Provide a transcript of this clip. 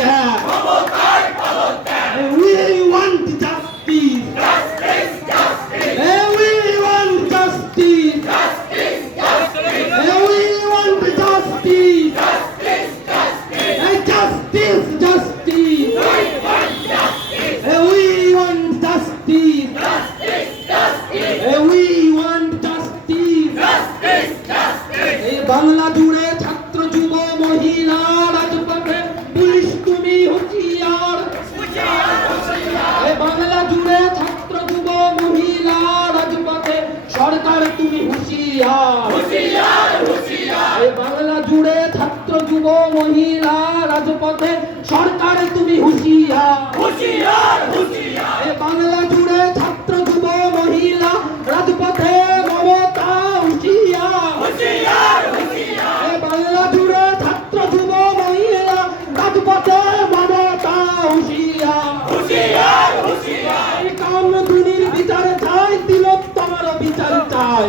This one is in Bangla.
হ্যাঁ we want justice we want justice we want justice justice justice we want justice we want justice এই বাংলা জুড়ে ছাত্র যুব মহিলা রাজপথে পুলিশ তুমি হুঁশিয়ার এই বাংলা জুড়ে ছাত্র যুব মহিলা রাজপথে সরকার তুমি হুঁশিয়ার এই বাংলা জুড়ে ছাত্র যুব মহিলা রাজপথে সরকার তুমি হুঁশিয়ার এই বাংলা জুড়ে ছাত্র যুব মহিলা রাজপথে মমতা হুঁশিয়ার এই বাংলা জুড়ে ছাত্র যুব মহিলা রাজপথে মমতা হুঁশিয়ার এই কামদুনির বিচার চাই তিলোত্তমার বিচার চাই